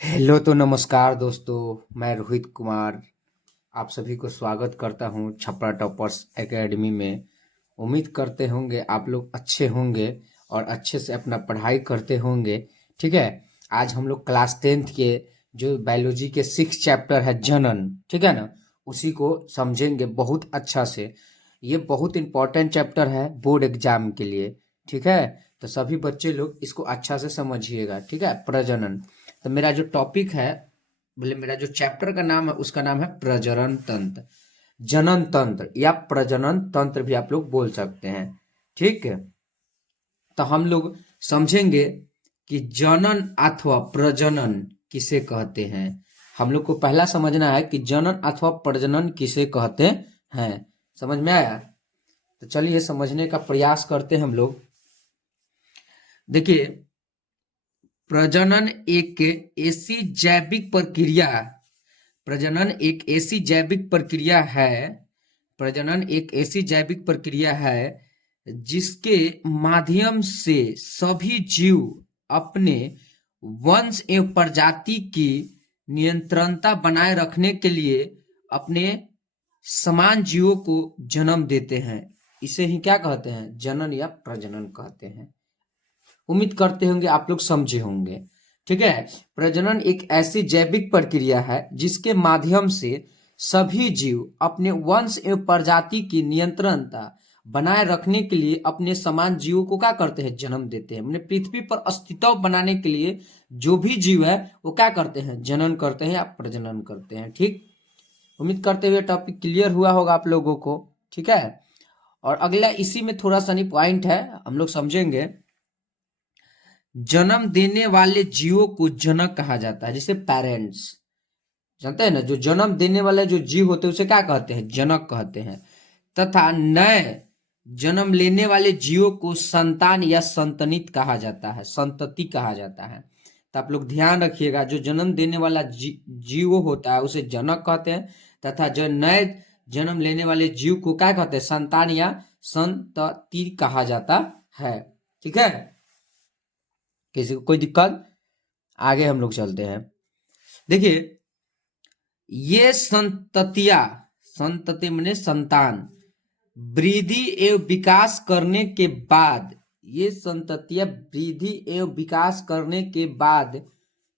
Hello तो नमस्कार दोस्तों, मैं रोहित कुमार आप सभी को स्वागत करता हूं छपरा टॉपर्स एकेडमी में। उम्मीद करते होंगे आप लोग अच्छे होंगे और अच्छे से अपना पढ़ाई करते होंगे। ठीक है, आज हम लोग क्लास 10th के जो बायोलॉजी के 6 चैप्टर है जनन, ठीक है ना, उसी को समझेंगे बहुत अच्छा से। ये बहुत इंपॉर्टेंट चैप्टर है बोर्ड एग्जाम के लिए। ठीक है, तो सभी बच्चे लोग इसको अच्छा से समझिएगा। ठीक है, प्रजनन। तो मेरा जो टॉपिक है, बोले मेरा जो चैप्टर का नाम है उसका नाम है प्रजनन तंत्र, जनन तंत्र या प्रजनन तंत्र भी आप लोग बोल सकते हैं। ठीक है, तो हम लोग समझेंगे कि जनन अथवा प्रजनन किसे कहते हैं। हम लोग को पहला समझना है कि जनन अथवा प्रजनन किसे कहते हैं। समझ में आया? तो चलिए समझने का प्रयास करते हैं हम लोग। देखिए, प्रजनन एक ऐसी जैविक प्रक्रिया प्रजनन एक ऐसी जैविक प्रक्रिया है प्रजनन एक ऐसी जैविक प्रक्रिया है जिसके माध्यम से सभी जीव अपने वंश एवं प्रजाति की नियंत्रणता बनाए रखने के लिए अपने समान जीवों को जन्म देते हैं। इसे ही क्या कहते हैं? जनन या प्रजनन कहते हैं। उम्मीद करते होंगे आप लोग समझे होंगे। ठीक है, प्रजनन एक ऐसी जैविक प्रक्रिया है जिसके माध्यम से सभी जीव अपने वंश एवं प्रजाति की नियंत्रणता बनाए रखने के लिए अपने समान जीवों को क्या करते हैं? जन्म देते हैं। अपने पृथ्वी पर अस्तित्व बनाने के लिए जो भी जीव है वो क्या करते हैं? जनन करते हैं या प्रजनन करते हैं। ठीक, उम्मीद करते हुए टॉपिक क्लियर हुआ होगा आप लोगों को। ठीक है, और अगला इसी में थोड़ा सा नहीं पॉइंट है, हम लोग समझेंगे। जन्म देने वाले जीवों को जनक कहा जाता है, जैसे पेरेंट्स, जानते हैं ना, जो जन्म देने वाले जो जीव होते हैं उसे क्या कहते हैं? जनक कहते हैं। तथा नए जन्म लेने वाले जीवों को संतान या संतनित कहा जाता है, संतति कहा जाता है। तो आप लोग ध्यान रखिएगा, जो जन्म देने वाला जीव होता है उसे जनक कहते हैं, तथा जो नए जन्म लेने वाले जीव को क्या कहते हैं? संतान या संतति कहा जाता है। ठीक है, किसी को कोई दिक्कत? आगे हम लोग चलते हैं। देखिए, ये संतति माने संतान, वृद्धि एवं विकास करने के बाद, ये संततियां वृद्धि एवं विकास करने के बाद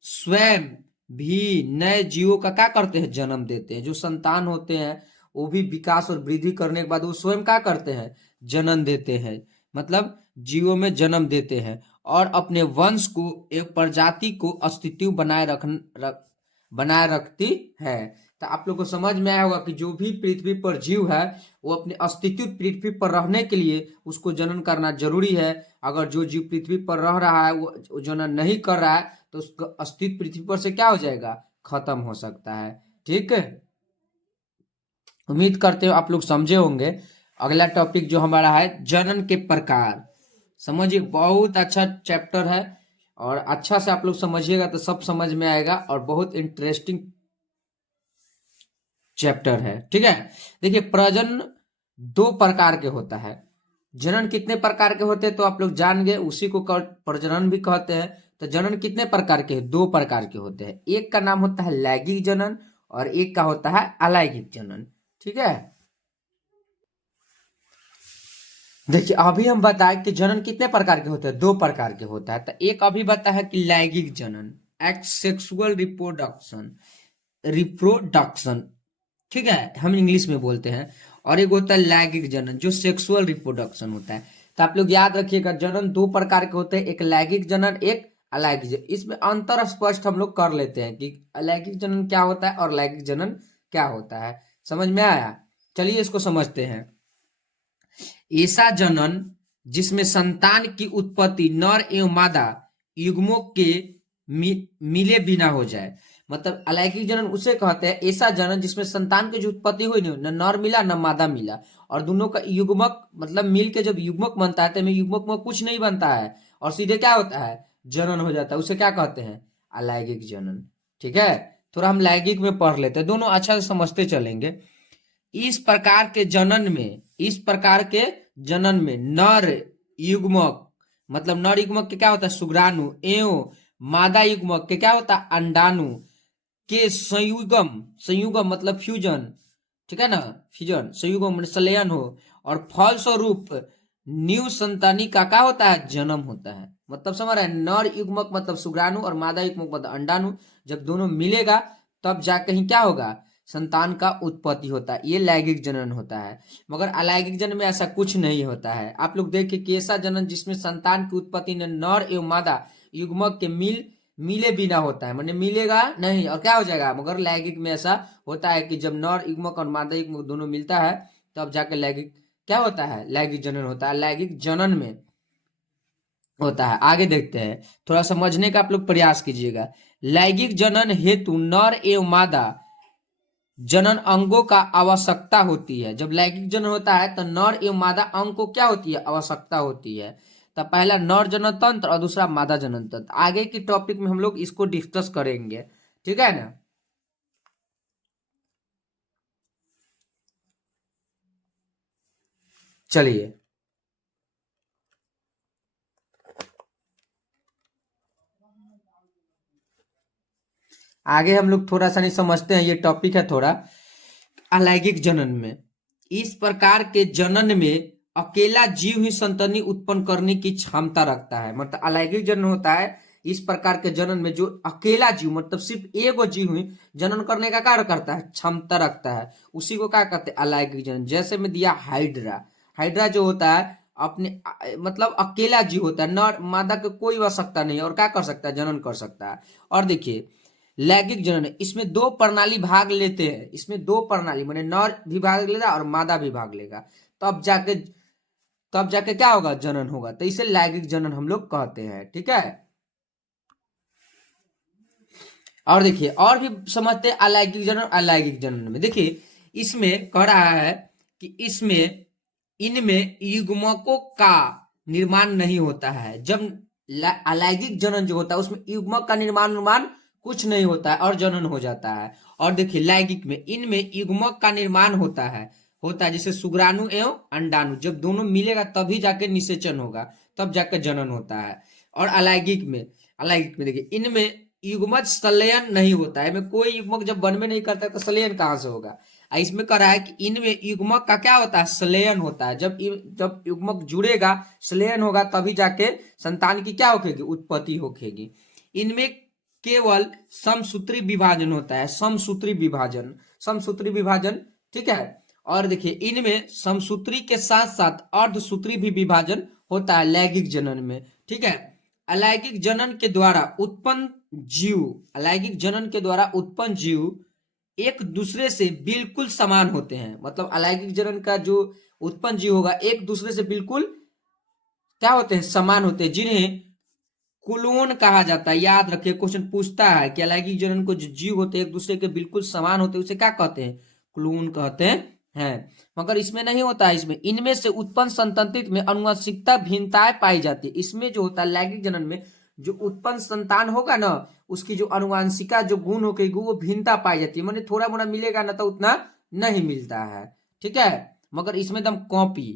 स्वयं भी नए जीवों का क्या करते हैं? जन्म देते हैं। जो संतान होते हैं वो भी विकास और वृद्धि करने के बाद वो स्वयं क्या करते हैं? जन्म देते हैं, मतलब जीवों में जन्म देते हैं और अपने वंश को एक प्रजाति को अस्तित्व बनाए रखती है। तो आप लोग को समझ में आया होगा कि जो भी पृथ्वी पर जीव है वो अपने अस्तित्व पृथ्वी पर रहने के लिए उसको जनन करना जरूरी है। अगर जो जीव पृथ्वी पर रह रहा है वो जनन नहीं कर रहा है तो उसका अस्तित्व पृथ्वी पर से क्या हो जाएगा? खत्म हो सकता है। ठीक है, उम्मीद करते हो आप लोग समझे होंगे। अगला टॉपिक जो हमारा है जनन के प्रकार। समझिए, बहुत अच्छा चैप्टर है और अच्छा से आप लोग समझिएगा तो सब समझ में आएगा और बहुत इंटरेस्टिंग चैप्टर है। ठीक है, देखिए, प्रजनन 2 प्रकार के होता है। जनन कितने प्रकार के होते हैं तो आप लोग जान गए, उसी को प्रजनन भी कहते हैं। तो जनन कितने प्रकार के हैं? 2 प्रकार के होते हैं। एक का नाम होता है लैंगिक जनन और एक का होता है अलैंगिक जनन। ठीक है, देखिए अभी हम बताएं कि जनन कितने प्रकार के होते हैं। 2 प्रकार के होता है। तो एक अभी बताया है कि लैंगिक जनन, सेक्सुअल रिप्रोडक्शन, ठीक है, हम इंग्लिश में बोलते हैं। और एक होता है लैंगिक जनन जो सेक्सुअल रिप्रोडक्शन होता है। तो आप लोग याद रखिएगा, जनन 2 प्रकार के होते हैं, एक लैंगिक जनन, एक अलैंगिक जनन। इसमें अंतर स्पष्ट हम लोग कर लेते हैं कि अलैंगिक जनन क्या होता है और लैंगिक जनन क्या होता है। समझ में आया? चलिए इसको समझते हैं। ऐसा जनन जिसमें संतान की उत्पत्ति नर एवं मादा युग्मों के मिले बिना हो जाए, मतलब अलैंगिक जनन उसे कहते हैं ऐसा जनन जिसमें संतान की जो उत्पत्ति हुई नहीं, न नर मिला न मादा मिला, और दोनों का युग्मक मतलब मिल के जब युग्मक बनता है तो युग्मक में कुछ नहीं बनता है और सीधे क्या होता है? जनन हो जाता है। उसे क्या कहते हैं? अलैंगिक जनन। ठीक है, थोड़ा हम लैंगिक में पढ़ लेते हैं, दोनों अच्छा से समझते चलेंगे। इस प्रकार के जनन में नर युग्मक, मतलब नर युग्मक के क्या होता है? शुक्राणु एवं मादा युग्मक के क्या होता है, अंडाणु के संयुगम मतलब फ्यूजन, ठीक है ना, फ्यूजन संयुगम मतलब संलयन हो, और फलस्वरूप न्यू संतानी का क्या होता है, जन्म होता है। मतलब समझ रहे हैं, नर युग्मक मतलब शुक्राणु और मादा युग्मक मतलब अंडाणु, जब दोनों मिलेगा तब जाके ही क्या होगा, संतान का उत्पत्ति होता है, ये लैंगिक जनन होता है। मगर अलैंगिक जनन में ऐसा कुछ नहीं होता है। आप लोग देखिए कि ऐसा जनन जिसमें संतान की उत्पत्ति ने नर एवं मादा युग्मक के मिले बिना होता है, माने मिलेगा नहीं और क्या हो जाएगा। मगर लैंगिक में ऐसा होता है कि जब नर युग्मक और मादा युग्मक दोनों मिलता है तब जाकर लैंगिक क्या होता है, लैंगिक जनन होता है। लैंगिक जनन में होता है। आगे देखते हैं, थोड़ा समझने का आप लोग प्रयास कीजिएगा। लैंगिक जनन हेतु नर एवं मादा जनन अंगों का आवश्यकता होती है। जब लैंगिक जनन होता है तो नर एवं मादा अंग को क्या होती है, आवश्यकता होती है। तो पहला नर जनन तंत्र और दूसरा मादा जनन तंत्र। आगे की टॉपिक में हम लोग इसको डिस्कस करेंगे, ठीक है ना। चलिए आगे हम लोग थोड़ा सा नहीं समझते हैं, ये टॉपिक है थोड़ा अलैंगिक जनन में। इस प्रकार के जनन में अकेला जीव ही संतानी उत्पन्न करने की क्षमता रखता है। मतलब अलैंगिक जनन होता है इस प्रकार के जनन में जो अकेला जीव मतलब सिर्फ एगो जीव ही जनन करने का कार्य करता है, क्षमता रखता है, उसी को क्या कहते हैं, अलैंगिक जनन। जैसे में दिया हाइड्रा। हाइड्रा जो होता है अपने मतलब अकेला जीव होता है, नर मादा को कोई आवश्यकता नहीं है और क्या कर सकता है, जनन कर सकता है। और देखिए लैंगिक जनन है, इसमें दो प्रणाली भाग लेते हैं। इसमें दो प्रणाली माने नर भी भाग लेगा और मादा भी भाग लेगा, तब जाके क्या होगा, जनन होगा। तो इसे लैंगिक जनन हम लोग कहते हैं, ठीक है। और देखिए और भी समझते हैं अलैंगिक जनन। अलैंगिक जनन में देखिए इसमें कह रहा है कि इसमें इनमें युग्मकों का निर्माण नहीं होता है। जब अलैंगिक जनन जो होता है उसमें युग्मक का निर्माण कुछ नहीं होता है और जनन हो जाता है। और देखिए लैंगिक में इनमें युग्मक का निर्माण होता है जैसे शुक्राणु एवं अंडाणु, जब दोनों मिलेगा तभी जाके निषेचन होगा, तब जाके जनन होता है। और अलैंगिक में देखिए इनमें युग्मज संलयन नहीं होता है। में कोई युग्मक जब बनवे नहीं करता है तो संलयन कहाँ से होगा। इसमें कह रहा है कि इनमें युग्मक का क्या होता है, संलयन होता है। जब युग्मक जुड़ेगा संलयन होगा तभी जाके संतान की क्या होगी, उत्पत्ति होगी। इनमें केवल समसूत्री विभाजन होता है, समसूत्री विभाजन, ठीक है। और देखिए इनमें समसूत्री के साथ साथ अर्धसूत्री भी विभाजन होता है लैंगिक जनन में, ठीक है। अलैंगिक जनन के द्वारा उत्पन्न जीव एक दूसरे से बिल्कुल समान होते हैं। मतलब अलैंगिक जनन का जो उत्पन्न जीव होगा एक दूसरे से बिल्कुल क्या होते हैं, समान होते हैं, जिन्हें क्लोन कहा जाता है। याद रखिए क्वेश्चन पूछता है कि अलैंगिक जनन को जो जीव होते हैं एक दूसरे के बिल्कुल समान होते हैं उसे क्या कहते हैं, क्लोन कहते हैं। मगर इसमें नहीं होता है। इसमें इनमें से उत्पन्न संतति में अनुवांशिकता भिन्नताएं पाई जाती है। इसमें जो होता है लैंगिक जनन में जो उत्पन्न संतान होगा ना उसकी जो अनुवांशिका जो गुण होगी वो भिन्नता पाई जाती है। माने थोड़ा मोड़ा मिलेगा ना तो उतना नहीं मिलता है, ठीक है। मगर इसमें एकदम कॉपी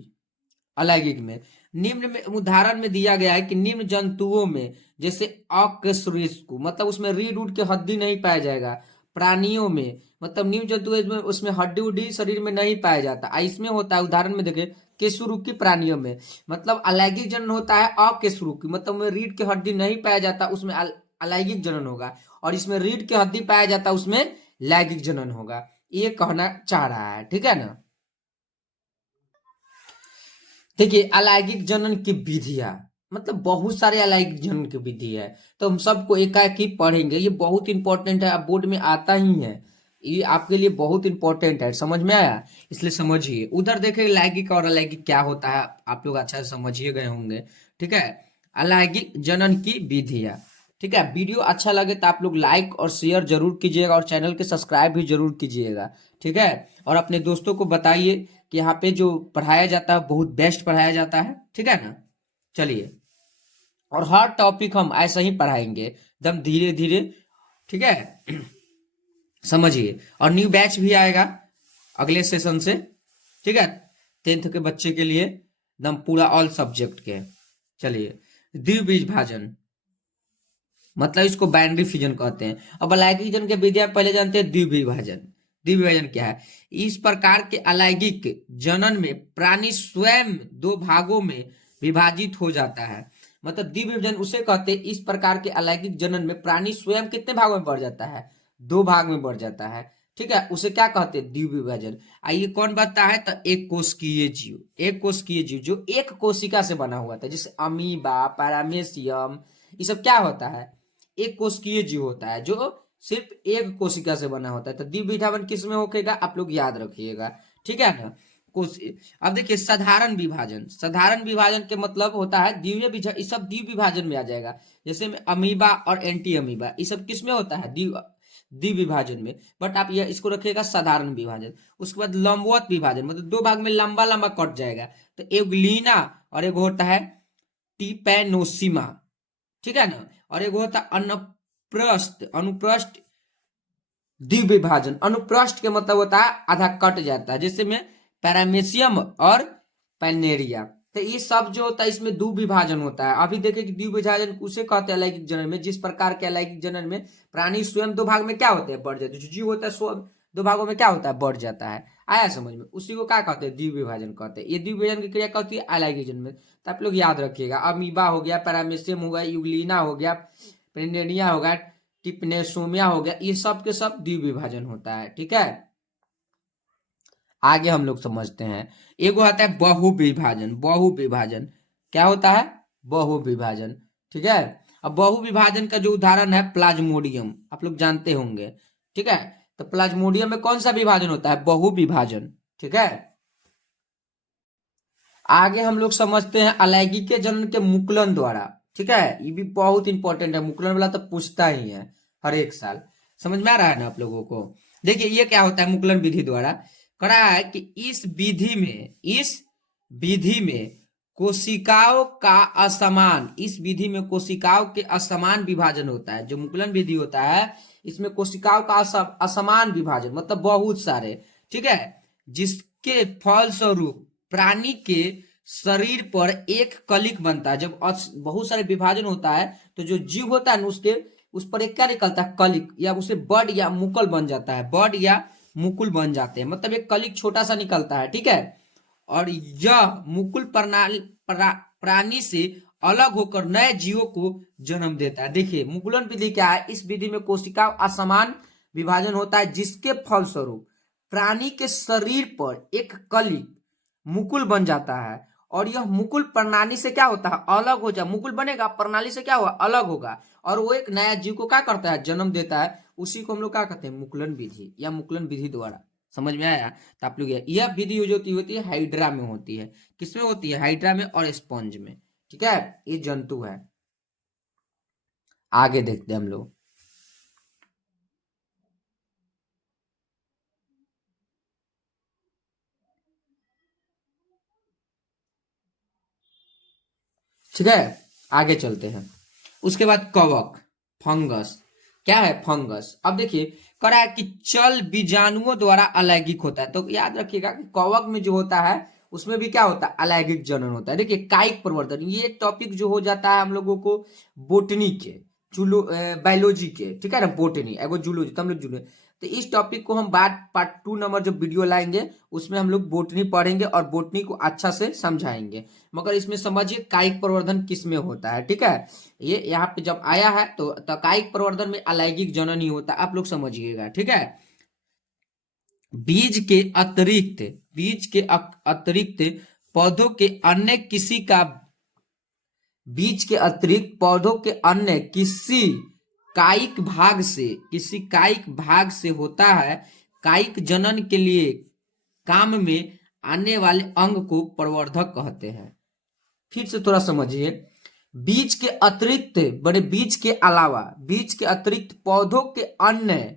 अलैंगिक में। निम्न में उदाहरण में दिया गया है कि निम्न जंतुओं में जैसे अकशेरुक मतलब उसमें रीढ़ उड़ के हड्डी नहीं पाया जाएगा। प्राणियों में मतलब निम्न जंतु में उसमें हड्डी उड्डी शरीर में नहीं पाया जाता। इसमें होता है उदाहरण में देखें केशुरुकी प्राणियों में मतलब अलैंगिक जनन होता है अकेशुरुकी मतलब में रीढ़ की हड्डी नहीं पाया जाता उसमें अलैंगिक जनन होगा, और इसमें रीढ़ की हड्डी पाया जाता उसमें लैंगिक जनन होगा। ये कहना चाह रहा है, ठीक है ना। देखिए अलैंगिक जनन की विधियां मतलब बहुत सारे अलैंगिक जनन की विधि है, तो हम सबको एकाएक ही पढ़ेंगे। ये बहुत इंपॉर्टेंट है, अब बोर्ड में आता ही है, ये आपके लिए बहुत इंपॉर्टेंट है। समझ में आया, इसलिए समझिए। उधर देखें लैंगिक और अलैंगिक क्या होता है, आप लोग अच्छा से समझिए गए होंगे, ठीक है। अलैंगिक जनन की विधियां, ठीक है। वीडियो अच्छा लगे तो आप लोग लाइक और शेयर जरूर कीजिएगा और चैनल के सब्सक्राइब भी जरूर कीजिएगा, ठीक है। और अपने दोस्तों को बताइए कि यहाँ पे जो पढ़ाया जाता है बहुत बेस्ट पढ़ाया जाता है, ठीक है ना। चलिए, और हर टॉपिक हम ऐसा ही पढ़ाएंगे एकदम धीरे धीरे, ठीक है। समझिए, और न्यू बैच भी आएगा अगले सेशन से, ठीक है। 10th के बच्चे के लिए एकदम पूरा ऑल सब्जेक्ट के। चलिए, द्विबीज भाजन मतलब इसको बाइनरी फिजन कहते हैं। अब अलैंगिक के विधि आप पहले जानते हैं द्विविभाजन। द्विविभाजन क्या है? इस प्रकार के अलैंगिक जनन में प्राणी स्वयं दो भागों में विभाजित हो जाता है। मतलब द्विविभाजन उसे कहते हैं, इस प्रकार के अलैंगिक जनन में प्राणी स्वयं कितने भागों में बढ़ जाता है? दो भाग में बढ़ जाता है। ठीक है, उसे क्या कहते हैं? द्विविभाजन। आइए कौन बताता है? तो एक कोशिकीय जीव। एक कोशिकीय जीव जो एक कोशिका से बना हुआ था, जैसे अमीबा, पैरामेसियम, ये सब क्या होता है? एक कोशिकीय जीव होता है जो सिर्फ एक कोशिका से बना होता है। तो द्विविभाजन किस में होगा? आप लोग याद रखिएगा। ठीक है ना? अब देखिए साधारण विभाजन। साधारण विभाजन के मतलब होता है द्वितीय विभाजन, ये सब द्विविभाजन में आ जाएगा। जैसे में अमीबा और एंटी अमीबा, ये सब किस में होता है? द्विविभाजन में। बट आप ये इसको रखिएगा साधारण विभाजन। उसके बाद लंबवत विभाजन, मतलब दो भाग में लंबा लंबा कट जाएगा। तो एगुलीना और एक होता है टिपैनोसिमा। ठीक है ना? और एक होता है अनुप्रस्थ। अनुप्रस्थ द्विविभाजन। अनुप्रस्थ के मतलब होता है आधा कट जाता है, जैसे में पैरामेसियम और पैनेरिया। तो ये सब जो होता है इसमें द्विविभाजन होता है। अभी देखिए कि द्विविभाजन उसे कहते हैं अलैंगिक जनन में, जिस प्रकार के अलैंगिक जनन में प्राणी स्वयं दो भाग में क्या होते हैं? बढ़ जाते हैं। जो जीव होता है स्वयं दो भागों में क्या होता है? बढ़ जाता है। आया समझ में? उसी को क्या कहते हैं? द्विविभाजन कहते हैं। ये द्विविभाजन की क्रिया कहती है अलैंगिक जनन में। तो आप लोग याद रखिएगा, अमीबा हो गया, पैरामेसियम हो गया, यूग्लिना हो गया, पेंडेनिया हो गया, टिप्नेसोमिया हो गया, ये सब के सब द्विविभाजन होता है। ठीक है, आगे हम लोग समझते हैं। एगो आता है बहुविभाजन। बहुविभाजन क्या होता है? बहुविभाजन। ठीक है, अब बहुविभाजन का जो उदाहरण है प्लाज्मोडियम, आप लोग जानते होंगे। ठीक है, तो प्लाज्मोडियम में कौन सा विभाजन होता है? बहुविभाजन। ठीक है, आगे हम लोग समझते हैं अलैंगिक जनन के मुकुलन द्वारा। ठीक है, ये भी बहुत इंपॉर्टेंट है, मुकुलन वाला तो पूछता ही है हर एक साल। समझ में आ रहा है ना आप लोगों को? देखिए ये क्या होता है मुकुलन विधि द्वारा? करा है कि इस विधि में कोशिकाओं का असमान, इस विधि में कोशिकाओं के असमान विभाजन होता है। जो मुकुलन विधि होता है इसमें कोशिकाओं का असमान विभाजन, मतलब बहुत सारे। ठीक है, जिसके फलस्वरूप प्राणी के शरीर पर एक कलिक बनता है। जब बहुत सारे विभाजन होता है तो जो जीव होता है ना उसके उस पर एक क्या निकलता है? कलिक, या उसे बड या मुकुल बन जाता है। बड या मुकुल बन जाते हैं, मतलब एक कलिक छोटा सा निकलता है। ठीक है, और यह मुकुल प्राणी से अलग होकर नए जीवों को जन्म देता है। देखिए मुकुलन विधि क्या है? इस विधि में कोशिका असमान विभाजन होता है, जिसके फलस्वरूप प्राणी के शरीर पर एक कलिक मुकुल बन जाता है, और यह मुकुल प्रणाली से क्या होता है? अलग हो जाए। मुकुल बनेगा, प्रणाली से क्या हुआ? अलग होगा, और वो एक नया जीव को क्या करता है? जन्म देता है। उसी को हम लोग क्या कहते हैं? मुकुलन विधि या मुकुलन विधि द्वारा। समझ में आया? तो आप लोग यह विधि जो होती है हाइड्रा में होती है। किसमें होती है? हाइड्रा में और स्पंज में। ठीक है, ये जंतु है। आगे देखते हैं हम लोग। ठीक है, आगे चलते हैं। उसके बाद कवक, फंगस। क्या है? फंगस। अब देखिए करा है कि चल बीजाणुओं द्वारा अलैंगिक होता है। तो याद रखिएगा कि कवक में जो होता है उसमें भी क्या होता है? अलैंगिक जनन होता है। देखिए कायिक प्रवर्धन, ये टॉपिक जो हो जाता है हम लोगों को बोटनी के, जूलो बायोलॉजी के। ठीक है ना? बोटनी एगो जूलॉजी, तो हम लोग जूलॉजी। तो इस टॉपिक को हम बाद पार्ट 2 नंबर जो वीडियो लाएंगे उसमें हम लोग बोटनी पढ़ेंगे और बोटनी को अच्छा से समझाएंगे। मगर इसमें समझिए कायिक प्रवर्धन किस में होता है। ठीक है, ये यहाँ पे जब आया है तो कायिक प्रवर्धन में अलैंगिक जनन ही होता है, आप लोग समझिएगा। ठीक है, बीज के अतिरिक्त पौधों के अन्य किसी का बीज के अतिरिक्त पौधों के अन्य किसी कायिक भाग से होता है। कायिक जनन के लिए काम में आने वाले अंग को प्रवर्धक कहते हैं। फिर से थोड़ा समझिए, बीज के अतिरिक्त, बड़े बीज के अलावा, बीज के अतिरिक्त पौधों के अन्य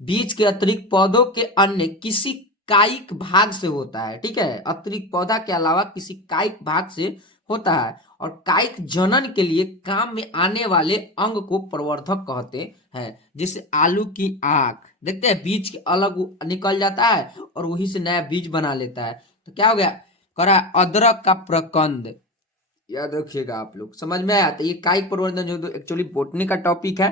बीज के अतिरिक्त पौधों के अन्य किसी कायिक भाग से होता है। ठीक है, अतिरिक्त पौधा के अलावा किसी कायिक भाग से होता है, और कायिक जनन के लिए काम में आने वाले अंग को प्रवर्धक कहते हैं। जैसे आलू की आंख, देखते हैं बीज के अलग निकल जाता है और वही से नया बीज बना लेता है। तो क्या हो गया? करा अदरक का प्रकंद, याद रखिएगा आप लोग, समझ में आया? तो ये कायिक प्रवर्धन जो एक्चुअली बोटनी का टॉपिक है,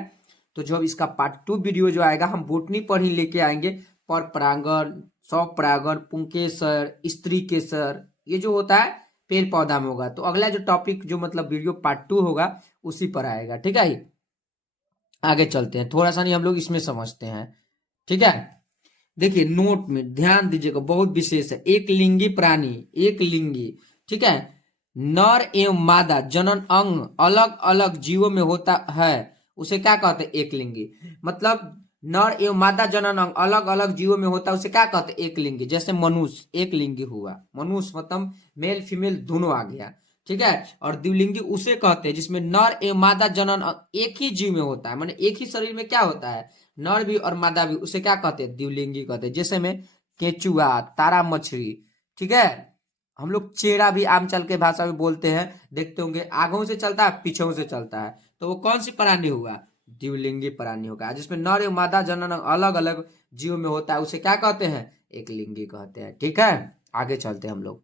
तो जो अब इसका पार्ट 2 वीडियो जो आएगा हम बोटनी पर ही लेके आएंगे। पर परागण, स्वपरागण, पुंकेसर, स्त्री केसर, ये जो होता है पेड़ पौधा में होगा। तो अगला जो टॉपिक जो मतलब वीडियो पार्ट 2 होगा उसी पर आएगा, ठीक है। आगे चलते हैं, थोड़ा सा नहीं हम लोग इसमें समझते हैं, ठीक है। देखिए नोट में ध्यान दीजिएगा, बहुत विशेष है। एक लिंगी प्राणी, एक लिंगी, ठीक है, नर एवं मादा जनन अंग अलग अलग जीवों में होता है, उसे क्या कहते हैं? एक लिंगी। मतलब नर एवं मादा जनन अंग अलग अलग जीवों में होता है, उसे क्या कहते हैं? एक लिंगी। जैसे मनुष्य एक लिंगी हुआ, मनुष्य मतलब मेल फीमेल दोनों आ गया, ठीक है। और द्विलिंगी उसे कहते हैं जिसमें नर एवं मादा जनन एक ही जीव में होता है, माने एक ही शरीर में क्या होता है, नर भी और मादा भी, उसे क्या कहते हैं? द्विलिंगी कहते हैं। जैसे में केचुआ, तारा मछली, ठीक है। हम लोग चेड़ा भी आमचल के भाषा में बोलते हैं, देखते होंगे आगों से चलता है पीछों से चलता है, तो वो कौन सी प्राणी हुआ? द्विलिंगी प्राणी होगा। जिसमें नर एवं मादा जनन अलग अलग जीव में होता है, उसे क्या कहते हैं? एक लिंगी कहते हैं, ठीक है। आगे चलते हैं हम लोग।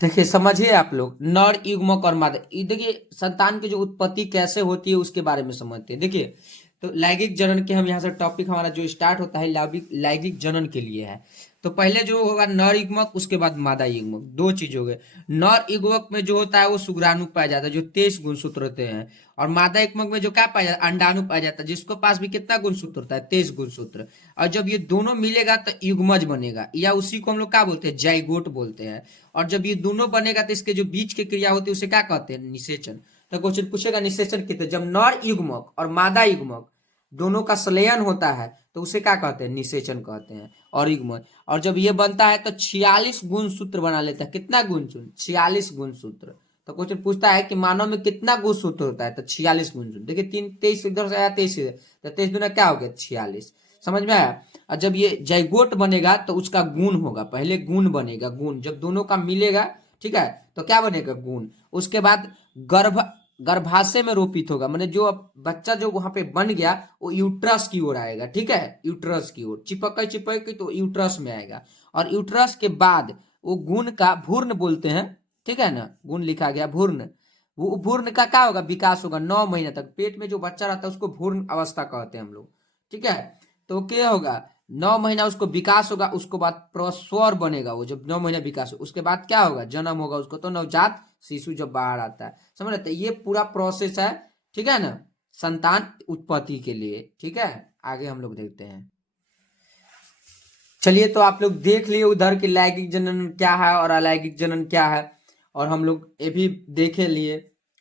देखिए समझिए आप लोग, नर युग्मक और मादा, देखिए संतान की जो उत्पत्ति कैसे होती है उसके बारे में समझते हैं। देखिए तो लैंगिक जनन के हम यहाँ से टॉपिक हमारा जो स्टार्ट होता है लैंगिक जनन के लिए है। तो पहले जो होगा नर युग्मक, उसके बाद मादा युग्मक, दो चीज हो गए। नर युग्मक में जो होता है वो शुक्राणु पाया जाता है, जो 23 गुणसूत्र होते हैं। और मादा युग्मक में जो क्या पाया जाता है? अंडाणु पाया जाता है, जिसको पास भी कितना गुणसूत्र होता है? 23 गुणसूत्र। और जब ये दोनों मिलेगा तो युग्मज बनेगा, या उसी को हम लोग क्या बोलते हैं? जाइगोट बोलते हैं। और जब ये दोनों बनेगा तो इसके जो बीच की क्रिया होती है उसे क्या कहते हैं? निषेचन। तो क्वेश्चन पूछेगा निषेचन कितने, जब नर युग्मक और मादा युग्मक दोनों का संलयन होता है तो उसे क्या कहते हैं? निषेचन कहते हैं। और युग्मक, और जब ये बनता है तो 46 गुण सूत्र बना लेता है। कितना गुण सूत्र? 46 गुण सूत्र। तो क्वेश्चन पूछता है कि मानव में कितना गुण सूत्र होता है? तो 46 गुण सूत्र। देखिए 23 इधर से आया, 23 इधर, तो 23 दूना क्या हो गया? 46। समझ में आया? और जब ये जैगोट बनेगा तो उसका गुण होगा, पहले गुण बनेगा, गुण जब दोनों का मिलेगा, ठीक है, तो क्या बनेगा? गुण। उसके बाद गर्भाशय में रोपित होगा, माने जो बच्चा जो वहां पे बन गया वो यूट्रस की ओर आएगा, ठीक है, यूट्रस की ओर चिपक तो यूट्रस में आएगा। और यूट्रस के बाद वो गुण का भ्रूण बोलते हैं, ठीक है ना, गुण लिखा गया भ्रूण। वो भ्रूण का क्या होगा? विकास होगा 9 महीने तक। पेट में जो बच्चा रहता है उसको भ्रूण अवस्था कहते हैं हम लोग, ठीक है। तो क्या होगा? 9 महीना उसको विकास होगा, उसके बाद प्रस्वर बनेगा। वो जब 9 महीना विकास हो उसके बाद क्या होगा? जन्म होगा उसको, तो नवजात शिशु जब बाहर आता है, समझ रहे? ये पूरा प्रोसेस है, ठीक है ना, संतान उत्पत्ति के लिए, ठीक है। आगे हम लोग देखते हैं। चलिए तो आप लोग देख लिए उधर के लैंगिक जनन क्या है और अलैंगिक जनन क्या है, और हम लोग ये भी देखे लिए।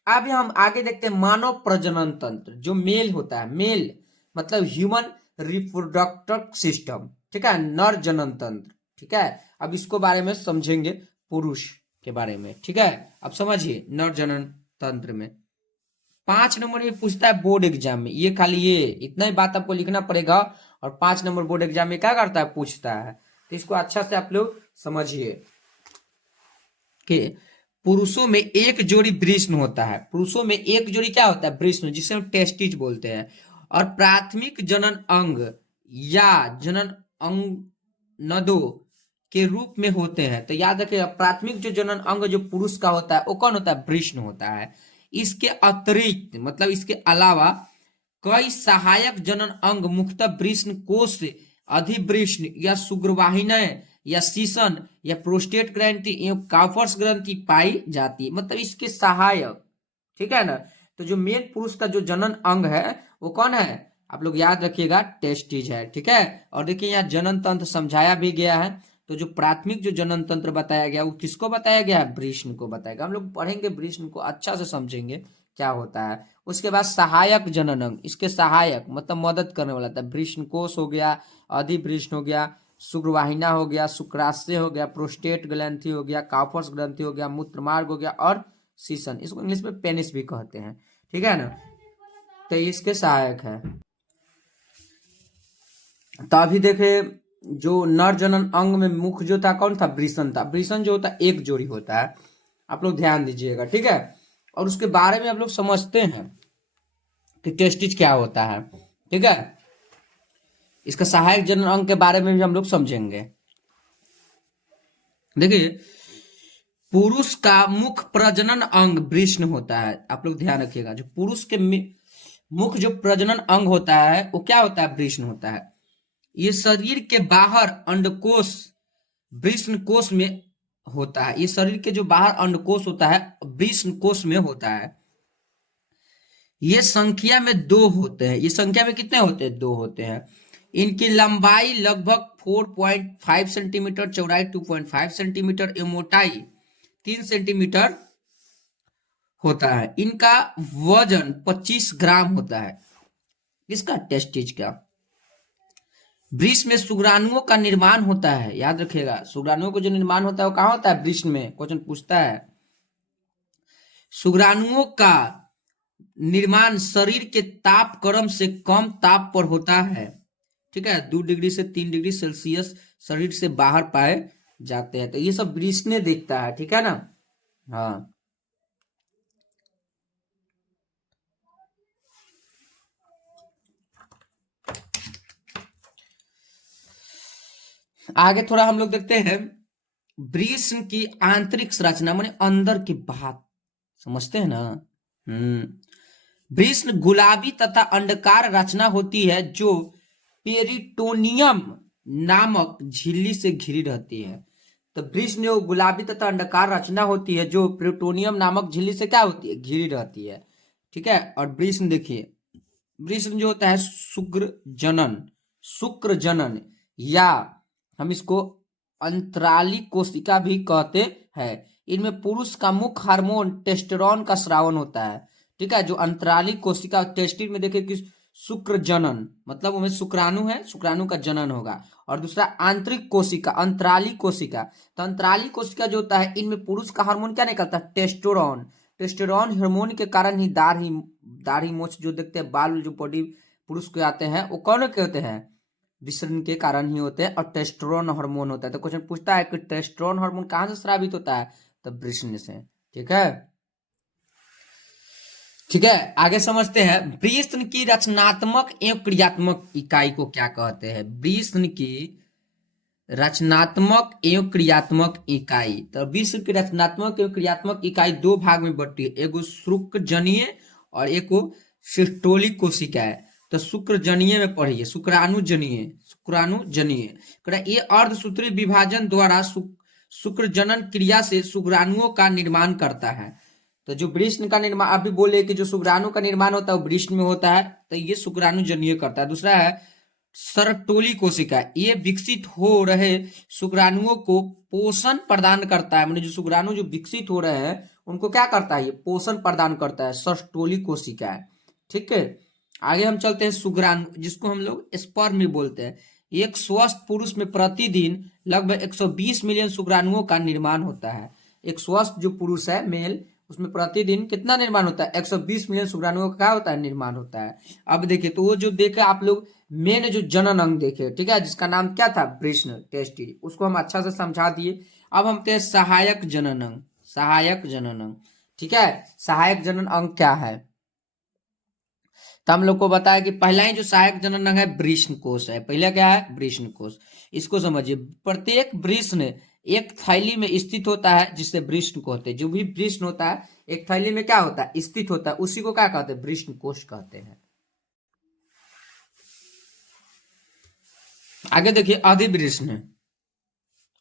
अब हम आगे देखते हैं मानव प्रजनन तंत्र, जो मेल होता है, मेल मतलब ह्यूमन रिप्रोडक्टिव सिस्टम, ठीक है, नर जनन तंत्र, ठीक है। अब इसको बारे में समझेंगे, पुरुष के बारे में, ठीक है। अब समझिए नर जनन तंत्र में 5 नंबर में पूछता है बोर्ड एग्जाम में, ये खाली ये इतना ही बात आपको लिखना पड़ेगा। और 5 नंबर बोर्ड एग्जाम में क्या करता है? पूछता है। तो इसको अच्छा से आप लोग समझिए कि पुरुषों में एक जोड़ी वृषण होता है, पुरुषों में एक जोड़ी क्या होता है? वृषण, जिसे हम टेस्टिज बोलते हैं। और प्राथमिक जनन अंग या जनन अंग नदों के रूप में होते हैं। तो याद रखिएगा, प्राथमिक जो जनन अंग जो पुरुष का होता है वो कौन होता है? वृषण होता है। इसके अतिरिक्त मतलब इसके अलावा कई सहायक जनन अंग मुख्यतः वृषण कोश, अधिवृषण या शुक्रवाहिनी या सीसन या प्रोस्टेट ग्रंथि एवं काफर्स ग्रंथि पाई जाती है, मतलब इसके सहायक, ठीक है ना। तो जो मेन पुरुष का जो जनन अंग है वो कौन है? आप लोग याद रखिएगा, टेस्टिज है, ठीक है। और देखिए यहाँ जनन तंत्र समझाया भी गया है। तो जो प्राथमिक जो जनन तंत्र बताया गया वो किसको बताया गया है? वृषण को बताया गया। हम लोग पढ़ेंगे वृषण को, अच्छा से समझेंगे क्या होता है। उसके बाद सहायक जनन अंग, इसके सहायक मतलब मदद करने वाला था। वृषण कोश हो गया, अधिवृषण हो गया, शुक्रवाहिना हो गया, शुक्राशय हो गया, प्रोस्टेट ग्रंथि हो गया, काफर्स ग्रंथि हो गया, मूत्रमार्ग हो गया, और सीसन, इसको इंग्लिश में पेनिस भी कहते हैं, ठीक है ना। तो इसके सहायक है। तो अभी देखे जो नर जनन अंग में मुख्य जो था कौन था? वृषण था। वृषण जो होता है एक जोड़ी होता है, आप लोग ध्यान दीजिएगा, ठीक है। और उसके बारे में आप लोग समझते हैं कि टेस्टिज क्या होता है, ठीक है। इसका सहायक जनन अंग के बारे में भी हम लोग समझेंगे। देखिए पुरुष का मुख्य प्रजनन अंग वृषण होता है। आप लोग ध्यान रखिएगा, जो पुरुष के मुख्य जो प्रजनन अंग होता है वो क्या होता है? वृषण होता है। ये शरीर के बाहर अंडकोश वृषण कोश में होता है। ये शरीर के जो बाहर अंडकोश होता है वृषण कोश में होता है। ये संख्या में 2 होते हैं। ये संख्या में कितने होते हैं? 2 होते हैं। इनकी लंबाई लगभग 4.5 सेंटीमीटर, चौड़ाई 2.5 सेंटीमीटर, एवं मोटाई 3 सेंटीमीटर होता है। इनका वजन 25 ग्राम होता है। इसका टेस्टिज का वृष में शुक्राणुओं का निर्माण होता है। याद रखिएगा, शुक्राणुओं का जो निर्माण होता है वो कहाँ होता है? वृष में। क्वेश्चन पूछता है, शुक्राणुओं का निर्माण शरीर के ताप क्रम से कम ताप पर होता है। ठीक है, 2 डिग्री से 3 डिग्री सेल्सियस शरीर से बाहर पाए जाते हैं। तो ये सब वृष ने देखता है। ठीक है ना? हाँ, आगे थोड़ा हम लोग देखते हैं वृष की आंतरिक संरचना, माने अंदर की बात समझते हैं ना। वृष गुलाबी तथा अंडाकार रचना होती है जो पेरिटोनियम नामक झिल्ली से घिरी रहती है। तो वृष जो गुलाबी तथा अंडाकार रचना होती है जो पेरिटोनियम नामक झिल्ली से क्या होती है? घिरी रहती है। ठीक है, और वृष देखिए, वृष जो होता है शुक्र जनन या हम इसको अंतराली कोशिका भी कहते हैं। इनमें पुरुष का मुख्य हार्मोन टेस्टोस्टेरोन का स्रावन होता है। ठीक है, जो अंतराली कोशिका टेस्टिस में देखिए कि शुक्र जनन मतलब उनमें शुक्राणु है, शुक्राणु का जनन होगा। और दूसरा आंतरिक कोशिका, अंतराली कोशिका। तो अंतराली कोशिका जो होता है इनमें पुरुष का हार्मोन क्या निकलता है? टेस्टोस्टेरोन। टेस्टोस्टेरोन हार्मोन के कारण ही दाढ़ी मोछ जो देखते हैं, बाल जो बॉडी पुरुष के आते हैं वो कौन के होते हैं? विसर्जन के कारण ही होते हैं। और टेस्टोस्टेरोन हार्मोन होता है। तो क्वेश्चन पूछता है कि टेस्टोस्टेरोन हार्मोन कहां से स्रावित होता है? तो वृषण से। ठीक है, ठीक है, आगे समझते हैं वृषण की रचनात्मक एवं क्रियात्मक इकाई को क्या कहते हैं। वृषण की रचनात्मक एवं क्रियात्मक इकाई। तो वृषण की रचनात्मक एवं क्रियात्मक इकाई 2 भाग में बंटती है, एगो शुक्रजनीय और एक सिस्टोली कोशिका है। तो शुक्रजनीय में पढ़िए, शुक्राणुजनीय ये अर्धसूत्री विभाजन द्वारा शुक्रजनन क्रिया से शुक्राणुओं का निर्माण करता है। तो जो वृषण का निर्माण अभी बोले कि जो शुक्राणु का निर्माण होता है वो वृषण में होता है, तो ये शुक्राणुजनीय करता है। दूसरा है सरटोली कोशिका, ये विकसित हो रहे शुक्राणुओं को पोषण प्रदान करता है। मतलब जो शुक्राणु जो विकसित हो रहे हैं उनको क्या करता है? ये पोषण प्रदान करता है, सरटोली कोशिका है। ठीक है, आगे हम चलते हैं शुक्राणु, जिसको हम लोग स्पर्म भी बोलते हैं। एक स्वस्थ पुरुष में प्रतिदिन लगभग 120 मिलियन शुक्राणुओं का निर्माण होता है। एक स्वस्थ जो पुरुष है मेल, उसमें प्रतिदिन कितना निर्माण होता है? 120 मिलियन शुक्राणुओं का क्या होता है? निर्माण होता है। अब देखिए, तो वो जो देखे आप लोग मेन जो जनन अंग देखे, ठीक है, जिसका नाम क्या था? वृषण टेस्टिस, उसको हम अच्छा से समझा दिए। अब हम ते सहायक जनन अंग, सहायक जनन अंग। ठीक है, सहायक जनन अंग क्या है? तो हम लोग को बताया कि पहला ही जो सहायक जनन अंग है वृषण कोश है। पहला क्या है? वृषण कोश। इसको समझिए, प्रत्येक वृषण एक थैली में स्थित होता है जिससे वृषण कहते हैं। जो भी वृषण होता है एक थैली में क्या होता है? स्थित होता है, उसी को क्या कहते हैं? वृषण कोश कहते हैं। आगे देखिए अधिवृषण,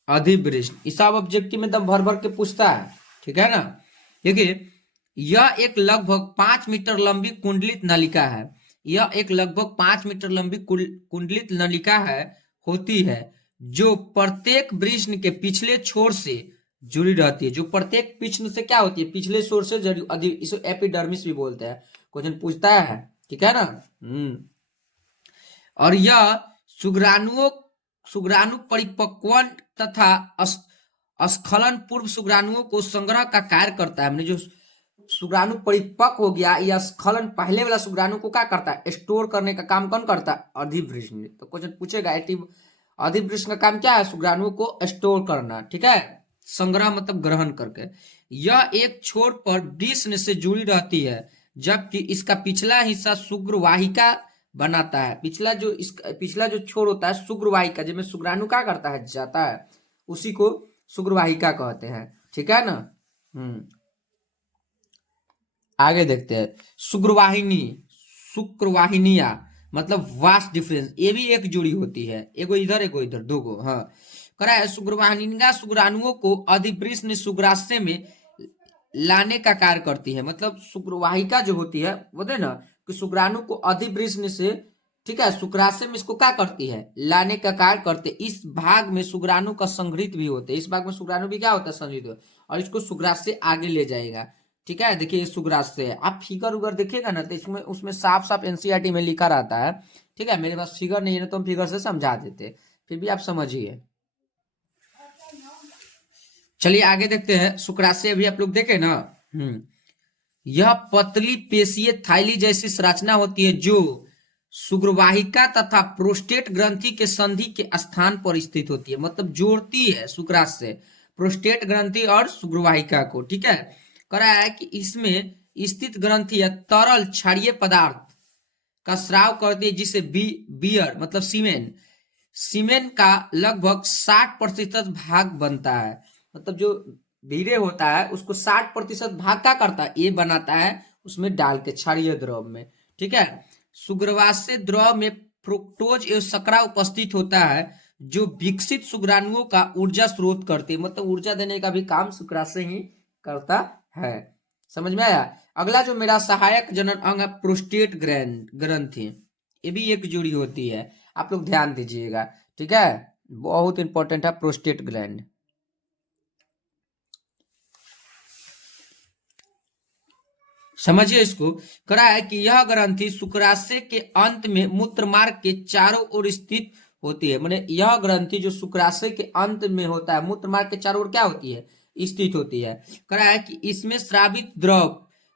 अधिवृषण इस सब ऑब्जेक्टिव में दम भर भर के पूछता है। ठीक है ना? देखिए, यह एक लगभग 5 मीटर लंबी कुंडलित नलिका है। यह एक लगभग 5 मीटर लंबी कुंडलित नलिका है होती है जो प्रत्येक वृषण के पिछले छोर से जुड़ी रहती है। जो प्रत्येक वृषण से क्या होती है? पिछले छोर से जुड़ी, इसे एपिडर्मिस भी बोलते हैं। क्वेश्चन पूछता है। ठीक है ना? और यह शुक्राणु परिपक्वन तथा स्खलन पूर्व शुक्राणुओं को संग्रह का कार्य करता है। जो शुक्राणु परिपक्व हो गया या स्खलन पहले वाला शुक्राणु को क्या करता है? स्टोर करने का काम कौन करता है? अधिवृषण। तो क्वेश्चन पूछेगा अधिवृषण का काम क्या है? शुक्राणु को स्टोर करना। ठीक है, संग्रह मतलब ग्रहण करके। यह एक छोर पर वृषण से जुड़ी रहती है जबकि इसका पिछला हिस्सा शुक्रवाहिका बनाता है। पिछला जो छोर होता है शुक्रवाहिका, जिसमें शुक्राणु क्या करता है? जाता है, उसी को शुक्रवाहिका कहते हैं। ठीक है ना। आगे देखते हैं शुक्रवाहिनी, शुक्रवाहिनिया मतलब वास्ट डिफरेंस, ये भी एक जोड़ी होती है, एगो इधर दो गो। हाँ, कह रहा है शुक्रवाहिनिया शुक्राणुओं को अधिवृष्ण शुक्राशय में लाने का कार्य करती है। मतलब शुक्रवाहिका जो होती है बोलते ना कि शुक्राणु को अधिवृष्ण से, ठीक है, शुक्राशय में इसको क्या करती है, लाने का कार्य करते। इस भाग में शुक्राणु का संग्रहित भी होते, इस भाग में शुक्राणु भी क्या होता है, संग्रहित होता है, और इसको शुक्राशय आगे ले जाएगा। ठीक है, देखिए ये शुक्राशय है। आप फिगर उगर देखिएगा ना तो इसमें उसमें साफ साफ एनसीईआरटी में लिखा रहता है। ठीक है, मेरे पास फिगर नहीं है तो हम फिगर से समझा देते, फिर भी आप समझिए। चलिए आगे देखते हैं शुक्राशय, अभी आप लोग देखे ना। यह पतली पेशीय थाइली जैसी संरचना होती है जो शुक्रवाहिका तथा प्रोस्टेट ग्रंथि के संधि के स्थान पर स्थित होती है। मतलब जोड़ती है शुक्राशय प्रोस्टेट ग्रंथि और शुक्रवाहिका को। ठीक है, कह रहा है कि इसमें स्थित ग्रंथि या तरल क्षारीय पदार्थ का स्राव करती है, जिसे बियर मतलब सीमेन का लगभग 60% भाग बनता है। मतलब जो धीरे होता है उसको 60% भाग क्या करता है, ये बनाता है उसमें डाल के क्षारीय द्रव में। ठीक है, शुक्रवाशय द्रव में फ्रुक्टोज एवं शर्करा उपस्थित होता है जो विकसित शुक्राणुओं का ऊर्जा स्रोत करते हैं। मतलब ऊर्जा देने का भी काम शुक्राशय ही करता है। समझ में आया। अगला जो मेरा सहायक जनन अंग है प्रोस्टेट ग्रंथि, ये भी एक जोड़ी होती है, आप लोग ध्यान दीजिएगा। ठीक है, बहुत इंपॉर्टेंट है प्रोस्टेट ग्लैंड। समझिए इसको। करा है कि यह ग्रंथि शुक्राशय के अंत में मूत्र मार्ग के चारों ओर स्थित होती है। माने यह ग्रंथि जो शुक्राशय के अंत में होता है मूत्र मार्ग के चारों ओर क्या होती है, स्थित होती है। करा है कि इसमें स्रावित द्रव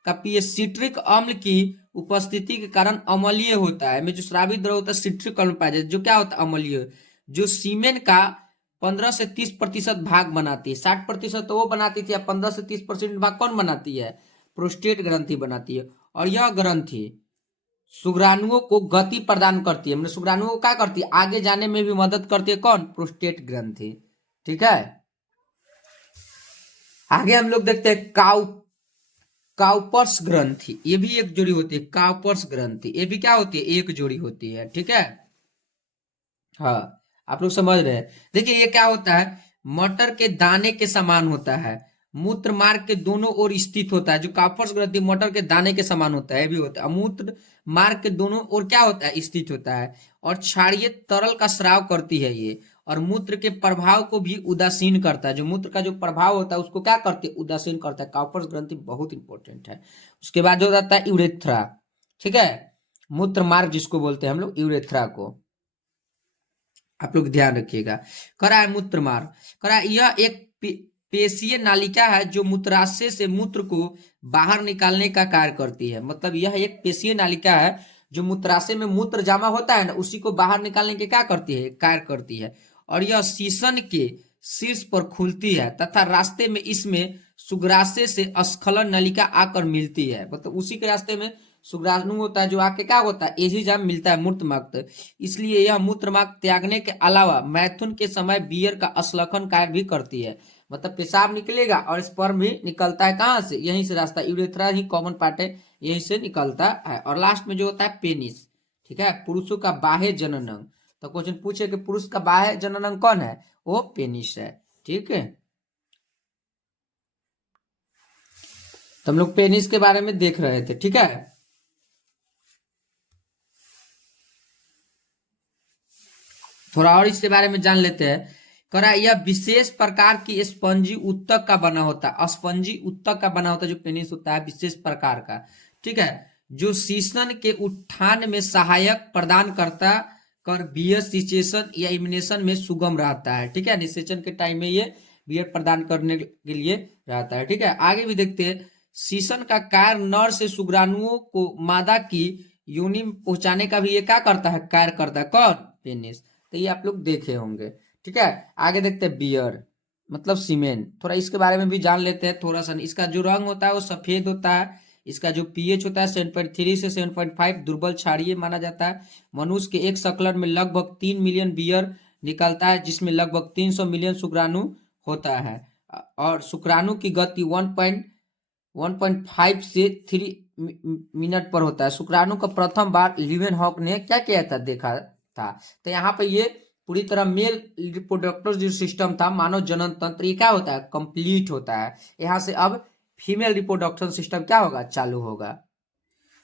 का पीएच सिट्रिक अम्ल की उपस्थिति के कारण अम्लीय होता है। में जो स्रावित द्रव होता है सिट्रिक अम्ल पाया जाता है, जो क्या होता है, अम्लीय, जो सीमेन का 15 से 30% भाग बनाती है। 60% तो वो बनाती थी, 15 से 30% भाग कौन बनाती है, प्रोस्टेट ग्रंथि बनाती है। और यह ग्रंथि शुक्राणुओं को गति प्रदान करती है, मतलब शुक्राणुओं को क्या करती है, आगे जाने में भी मदद करती है। कौन, प्रोस्टेट ग्रंथि। ठीक है, आगे हम लोग देखते हैं काउपर्स ग्रंथि, ये भी एक जोड़ी होती है। काउपर्स ग्रंथि ये भी क्या होती है, एक जोड़ी होती है। ठीक है, हाँ, आप लोग समझ रहे हैं। देखिए ये क्या होता है, मटर के दाने के समान होता है, मूत्र मार्ग के दोनों ओर स्थित होता है। जो काउपर्स ग्रंथि मटर के दाने के समान होता है, भी होता है। मूत्र मार्ग के दोनों ओर क्या होता है, स्थित होता है, और क्षारीय तरल का स्राव करती है ये, और मूत्र के प्रभाव को भी उदासीन करता है। जो मूत्र का जो प्रभाव होता है उसको क्या करती है, उदासीन करता है। काउपर्स ग्रंथि बहुत इंपॉर्टेंट है। उसके बाद जो रहता है यूरेथ्रा। ठीक है, मूत्र मार्ग जिसको बोलते हैं हम लोग, यूरेथ्रा को आप लोग ध्यान रखिएगा। करा है मूत्र मार्ग, करा यह एक पेशीय नालिका है जो मूत्राशय से मूत्र को बाहर निकालने का कार्य करती है। मतलब यह एक पेशीय नालिका है जो मूत्राशय में मूत्र जमा होता है ना, उसी को बाहर निकालने के क्या करती है, कार्य करती है। और यह शीशन के शीर्ष पर खुलती है तथा रास्ते में इसमें शुक्राशय से स्खलन नलिका आकर मिलती है। मतलब उसी के रास्ते में शुक्राणु होता है जो आके क्या होता है, एजिजाम मिलता है मूत्रमार्ग। इसलिए यह मूत्रमार्ग त्यागने के अलावा मैथुन के समय बियर का अश्लेषण कार्य भी करती है। मतलब पेशाब निकलेगा और स्पर्म भी निकलता है, कहाँ से, यहीं से रास्ता, यूरेथ्रा ही कॉमन पार्ट है, यहीं से निकलता है। और लास्ट में जो होता है पेनिस। ठीक है, पुरुषों का बाह्य जनन अंग। तो क्वेश्चन पूछे कि पुरुष का बाह्य जनन अंग कौन है, वो पेनिस है। ठीक है, तो हम लोग पेनिस के बारे में देख रहे थे। ठीक है, थोड़ा और इसके बारे में जान लेते हैं। करा यह विशेष प्रकार की स्पंजी उत्तक का बना होता है। स्पंजी उत्तक का बना होता है जो पेनिस होता है, विशेष प्रकार का। ठीक है, जो शीशन के उत्थान में सहायक प्रदान करता कर बियर सिचेशन या इमिनेशन में सुगम रहता है। ठीक है, निषेचन के टाइम में ये बियर प्रदान करने के लिए रहता है। ठीक है, आगे भी देखते हैं। शीशन का कार्य नर से शुक्राणुओं को मादा की योनि में पहुंचाने का भी ये क्या करता है, कार्य करता है। कौन, पेनिस। तो ये आप लोग देखे होंगे। ठीक है, आगे देखते हैं बियर मतलब सीमेन। थोड़ा इसके बारे में भी जान लेते हैं थोड़ा सा। इसका जो रंग होता है वो सफेद होता है। इसका जो पीएच होता है 7.3 से 7.5 दुर्बल क्षारीय माना जाता है। मनुष्य के एक शक्लन में लगभग 3 मिलियन बियर निकलता है, जिसमें लगभग 300 मिलियन शुक्राणु होता है। और शुक्राणु की गति 1.5 से 3 मिनट पर होता है। शुक्राणु का प्रथम बार लीवेनहॉक ने क्या किया था, देखा था। तो यहाँ पे ये पूरी तरह मेल रिप्रोडक्टिव जो सिस्टम था, मानव जनन तंत्र, ये क्या होता है, कंप्लीट होता है। यहाँ से अब फीमेल रिप्रोडक्शन सिस्टम क्या होगा, चालू होगा।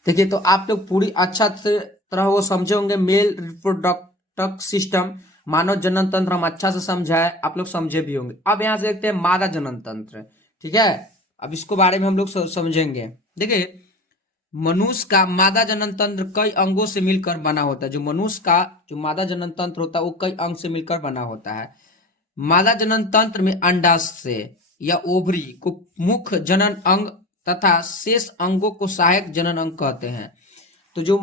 देखिए, तो आप लोग पूरी अच्छा से तरह वो समझे होंगे। मेल रिप्रोडक्टिव सिस्टम, मानव जनन तंत्र हम अच्छा से समझा है, आप लोग समझे भी होंगे। अब यहाँ से देखते हैं मादा जनन तंत्र, ठीक है। अब इसको बारे में हम लोग समझेंगे। देखिए, मनुष्य का मादा जनन तंत्र कई अंगों से मिलकर बना होता है। जो मनुष्य का जो मादा जनन तंत्र होता है वो कई अंग से मिलकर बना होता है। मादा जनन तंत्र में अंडाशय या ओवरी को मुख्य जनन अंग तथा शेष अंगों को सहायक जनन अंग कहते हैं। तो जो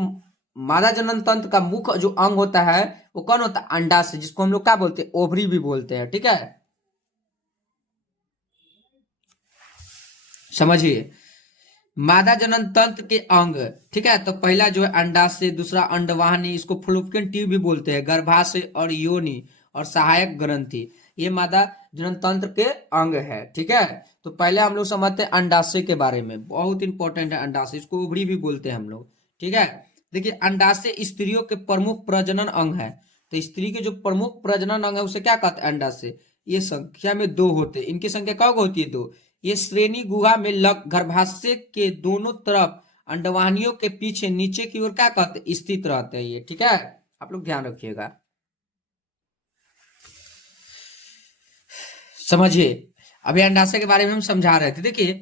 मादा जनन तंत्र का मुख्य जो अंग होता है वो कौन होता है, अंडाशय, जिसको हम लोग क्या बोलते हैं, ओवरी भी बोलते हैं, ठीक है। समझिए, मादा जनन तंत्र के अंग, ठीक है। तो पहला जो है अंडाशय, दूसरा अंडवाहिनी, इसको फ्लोपियन ट्यूब भी बोलते हैं, गर्भाशय और योनि और सहायक ग्रंथि, ये मादा जनन तंत्र के अंग है, ठीक है। तो पहले हम लोग समझते हैं अंडाशय के बारे में, बहुत इंपॉर्टेंट है अंडाशय, इसको ओवरी भी बोलते हैं हम लोग, ठीक है। देखिए, अंडाशय स्त्रियों के प्रमुख प्रजनन अंग है। तो स्त्री के जो प्रमुख प्रजनन अंग है उसे क्या कहते हैं, अंडाशय। ये संख्या में 2 होते हैं। इनकी संख्या कब होती है, 2। ये श्रेणी गुहा में लग गर्भाशय के दोनों तरफ अंडवाहिनियों के पीछे नीचे की ओर क्या कहते हैं, स्थित रहते हैं ये, ठीक है। आप लोग ध्यान रखिएगा, समझिए। अभी अंडाशय के बारे में हम समझा रहे थे। देखिए,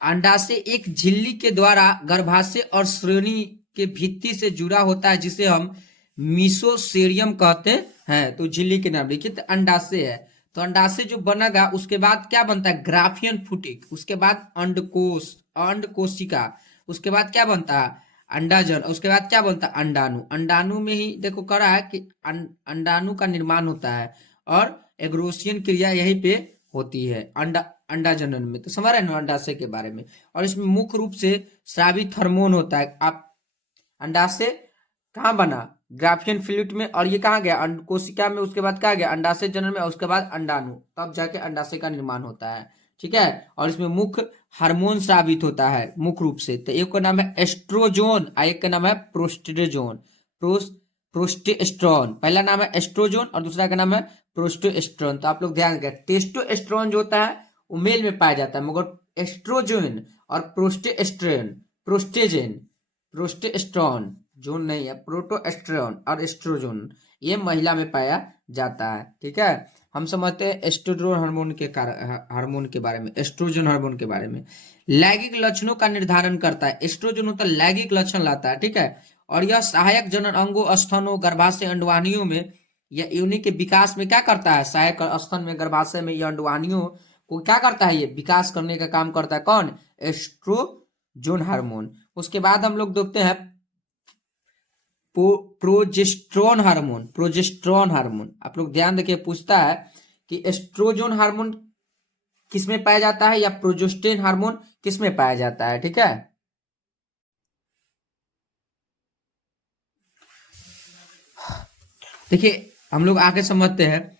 अंडाशय एक झिल्ली के द्वारा गर्भाशय और श्रोणि के भित्ति से जुड़ा होता है, जिसे हम मीसोसेरियम कहते हैं। तो झिल्ली के नाम देखिए, तो अंडाशय है। तो अंडाशय जो बनेगा उसके बाद क्या बनता है, ग्राफियन फुटिक, उसके बाद अंडकोश, अंडकोशिका, उसके बाद क्या बनता है, अंडाजन, उसके बाद क्या बनता है, अंडाणु। अंडाणु में ही देखो करा है कि अंडाणु का निर्माण होता है और एग्रोसियन क्रिया यहीं पे होती है अंडा जनन में। तो समझ रहे हैं ना अंडाशय के बारे में। और इसमें मुख्य रूप से स्रावित हार्मोन होता है। आप अंडाशय कहाँ बना, ग्राफियन फ्लूइड में, और ये कहाँ गया, कोशिका में, उसके बाद क्या गया, अंडाशय जनन में, उसके बाद अंडाणु, तब जाके अंडाशय का निर्माण होता है, ठीक है। और इसमें मुख्य हार्मोन स्रावित होता है मुख्य रूप से। तो एक का नाम है एस्ट्रोजोन और एक का नाम है प्रोस्टेजोन, प्रोस्टेस्ट्रॉन। पहला नाम है एस्ट्रोजोन और दूसरा का नाम है प्रोस्टेस्ट्रॉन। तो आप लोग ध्यान रखें, टेस्टोस्टेरोन जो होता है वो मेल में पाया जाता है, मगर एस्ट्रोजन और प्रोस्टेस्ट्रॉन जोन नहीं है, प्रोटोएस्टेरोन और एस्ट्रोजन ये महिला में पाया जाता है, ठीक है। हम समझते हैं एस्ट्रोजन हार्मोन के बारे में, एस्ट्रोजन हार्मोन के बारे में। लैंगिक लक्षणों का निर्धारण करता है। एस्ट्रोजन होता है लैंगिक लक्षण लाता है, ठीक है। और यह सहायक जनन अंगों, स्तनों, गर्भाशय, अंडवाहिनियों में या योनि के विकास में क्या करता है, सहायक स्तन में, गर्भाशय में या अंडवाहिनियों को क्या करता है, ये विकास करने का काम करता है, कौन, एस्ट्रोजन हार्मोन। उसके बाद हम लोग देखते हैं प्रोजेस्टेरोन हार्मोन। प्रोजेस्टेरोन हार्मोन आप लोग ध्यान देखिए, पूछता है कि एस्ट्रोजन हार्मोन किसमें पाया जाता है या प्रोजेस्टेरोन हार्मोन किसमें पाया जाता है, ठीक है। देखिए, हम लोग आगे समझते हैं।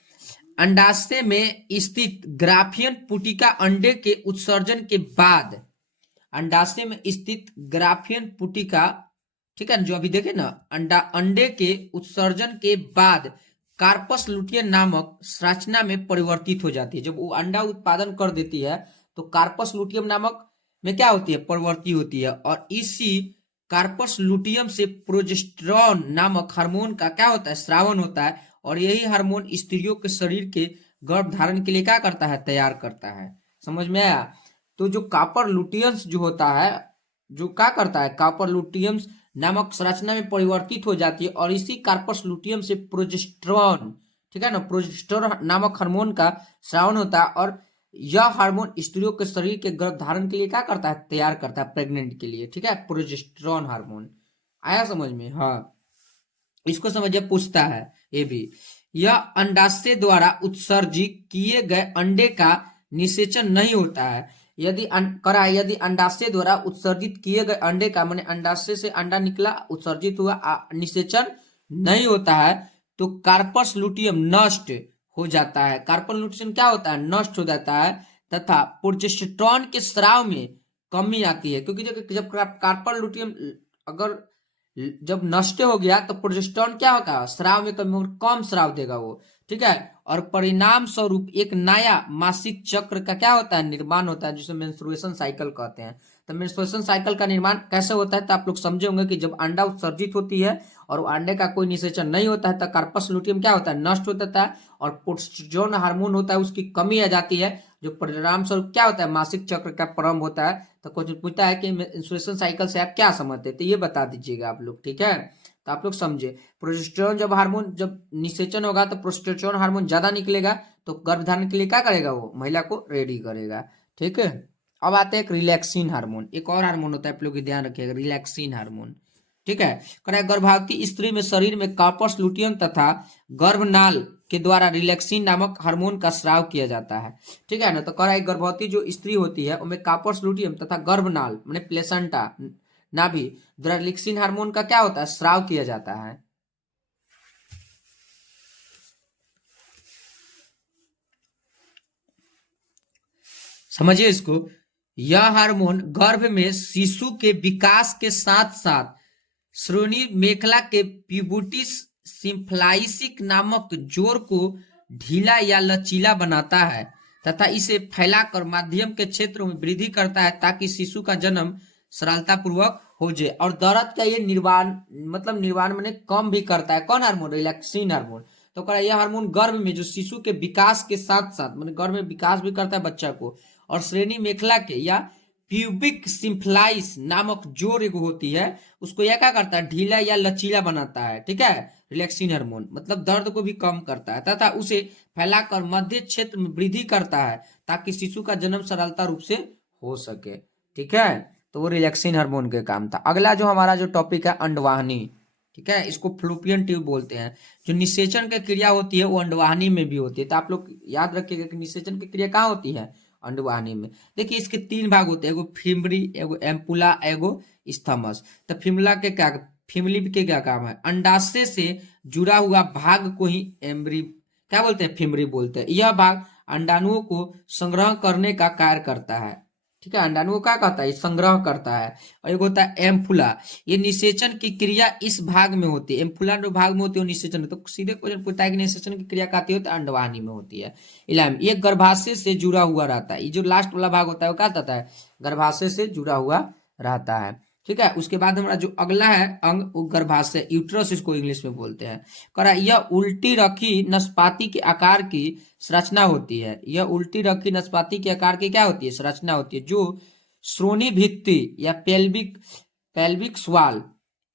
अंडाशय में स्थित ग्राफियन पुटिका अंडे के उत्सर्जन के बाद, अंडाशय में स्थित ग्राफियन पुटिका, ठीक है, जो अभी देखे ना, अंडे के उत्सर्जन के बाद कार्पस लुटियन नामक संरचना में परिवर्तित हो जाती है। जब वो अंडा उत्पादन कर देती है तो कार्पस लुटियम नामक में क्या होती है, परिवर्तित होती है। और इसी कार्पस लुटियम से प्रोजेस्टेरोन नामक हार्मोन का क्या होता है, स्रावन होता है। और यही हार्मोन स्त्रियों के शरीर के गर्भ धारण के लिए क्या करता है, तैयार करता है। समझ में आया। तो जो कॉपर लुटियंस जो होता है, जो क्या करता है, कॉपर लुटियम्स नामक संरचना में परिवर्तित हो जाती है और इसी कार्पस लुटियम से प्रोजेस्टेरोन, ठीक है ना, प्रोजेस्टेरोन नामक हार्मोन का स्रावन होता है। और यह हार्मोन स्त्रियों के शरीर के गर्भ धारण के लिए क्या करता है, तैयार करता है, प्रेग्नेंट के लिए, ठीक है, प्रोजेस्टेरोन हार्मोन। आया समझ में, हाँ। इसको समझिए, पूछता है ये भी, यह अंडाशय द्वारा उत्सर्जित किए गए अंडे का निषेचन नहीं होता है। यदि यदि अंडाशय द्वारा उत्सर्जित किए गए अंडे का, माने अंडाशय से अंडा निकला, उत्सर्जित हुआ, निषेचन नहीं होता है, तो कार्पस लुटियम नष्ट हो जाता है, कार्पल न्यूट्रिशन क्या होता है, नष्ट हो जाता है, तथा प्रोजेस्टेरॉन के स्राव में कमी आती है, क्योंकि जब कार्पल न्यूट्रिशन अगर जब नष्ट हो गया तो प्रोजेस्टेरॉन क्या होगा, स्राव में कमी, कम स्राव देगा वो, ठीक है। और परिणाम स्वरूप एक नया मासिक चक्र का क्या होता है, निर्माण होता है, जिसे मेंस्ट्रुएशन साइकिल कहते हैं। तो मेंस्ट्रुएशन साइकिल का निर्माण कैसे होता है, तो आप लोग समझे होंगे कि जब अंडा उत्सर्जित होती है और अंडे का कोई निषेचन नहीं होता है, तो कार्पस लुटियम क्या होता है, नष्ट हो जाता है, और प्रोजेस्टेरोन हार्मोन होता है उसकी कमी आ जाती है, जो परिणाम स्वरूप क्या होता है, मासिक चक्र का प्रारंभ होता है। तो कुछ पूछता है कि मेंस्ट्रुएशन साइकिल से आप क्या समझते हैं, तो ये बता दीजिएगा आप लोग, ठीक है। तो आप लोग समझे, प्रोजेस्टेरोन जब हार्मोन जब निषेचन होगा तो प्रोजेस्टेरोन हार्मोन ज्यादा निकलेगा, तो गर्भधारण के लिए क्या करेगा, वो महिला को रेडी करेगा, ठीक है। अब आते हैं एक रिलैक्सिन हार्मोन, एक और हार्मोन होता है, आप लोग ध्यान रखिएगा, रिलैक्सिन हार्मोन, ठीक है। गर्भवती स्त्री में शरीर में कार्पस लुटियम तथा गर्भनाल के द्वारा रिलैक्सिन नामक हार्मोन का स्राव किया जाता है, ठीक है ना। तो गर्भवती जो स्त्री होती है उनमें कार्पस लुटियम तथा गर्भनाल माने प्लेसेंटा नाभि द्वारा रिलैक्सिन हार्मोन का क्या होता है, स्राव किया जाता है। समझिए इसको, यह हार्मोन गर्भ में शिशु के विकास के साथ साथ श्रोणि मेखला के प्यूबिटिस सिम्प्लाइसिक नामक जोड़ को ढीला या लचीला बनाता है तथा इसे फैलाकर माध्यम के क्षेत्र में वृद्धि करता है, ताकि शिशु का जन्म सरलता पूर्वक हो जाए। और दर्द का ये निर्वाण मतलब निर्वाण मैंने कम भी करता है, कौन हार्मोन, रिलैक्सिन हार्मोन। तो कह यह हार्मोन गर्भ में जो शिशु के विकास के साथ साथ मैंने गर्भ में विकास भी करता है बच्चा को, और श्रेणी मेखला के या प्यूबिक सिम्प्लाइस नामक जोड़ एगो होती है, उसको यह क्या करता है, ढीला या लचीला बनाता है, ठीक है। रिलैक्सिन हार्मोन मतलब दर्द को भी कम करता है तथा उसे फैलाकर मध्य क्षेत्र में वृद्धि करता है, ताकि शिशु का जन्म सरलता रूप से हो सके, ठीक है। तो वो रिलैक्सिन हार्मोन के काम था। अगला जो हमारा जो टॉपिक है अंडवाहिनी, ठीक है, इसको फ्लोपियन ट्यूब बोलते हैं। जो निषेचन की क्रिया होती है वो अंडवाहिनी में भी होती है, तो आप लोग याद रखिएगा कि निषेचन की क्रिया कहाँ होती है, अंडवाहिनी में। देखिए इसके तीन भाग होते हैं, एगो फिमरी, एगो एम्पुला, एगो स्थमस। तो फिमली के क्या काम है, अंडाशय से जुड़ा हुआ भाग को ही एम्ब्री क्या बोलते हैं, फिमरी बोलते हैं। यह भाग अंडाणुओं को संग्रह करने का कार्य करता है, ठीक है, अंडाणुओं क्या कहता है, संग्रह करता है। और एक होता है एम्फुला, ये निषेचन की क्रिया इस भाग में होती है, एम्फुला जो भाग में होती है वो निषेचन। तो सीधे क्वेश्चन पूछता है कि निषेचन की क्रिया कहती है, तो अंडवाहिनी में होती है। इलाम ये गर्भाशय से जुड़ा हुआ रहता है, ये जो लास्ट वाला भाग होता है वो क्या कहता है, गर्भाशय से जुड़ा हुआ रहता है, ठीक है। उसके बाद हमारा जो अगला है अंग, वो गर्भाशय, यूट्रस इसको इंग्लिश में बोलते हैं। करा यह उल्टी रखी नसपाती के आकार की संरचना होती है, यह उल्टी रखी नसपाती के आकार की क्या होती है, संरचना होती है, जो श्रोणि भित्ति या पेल्विक स्वाल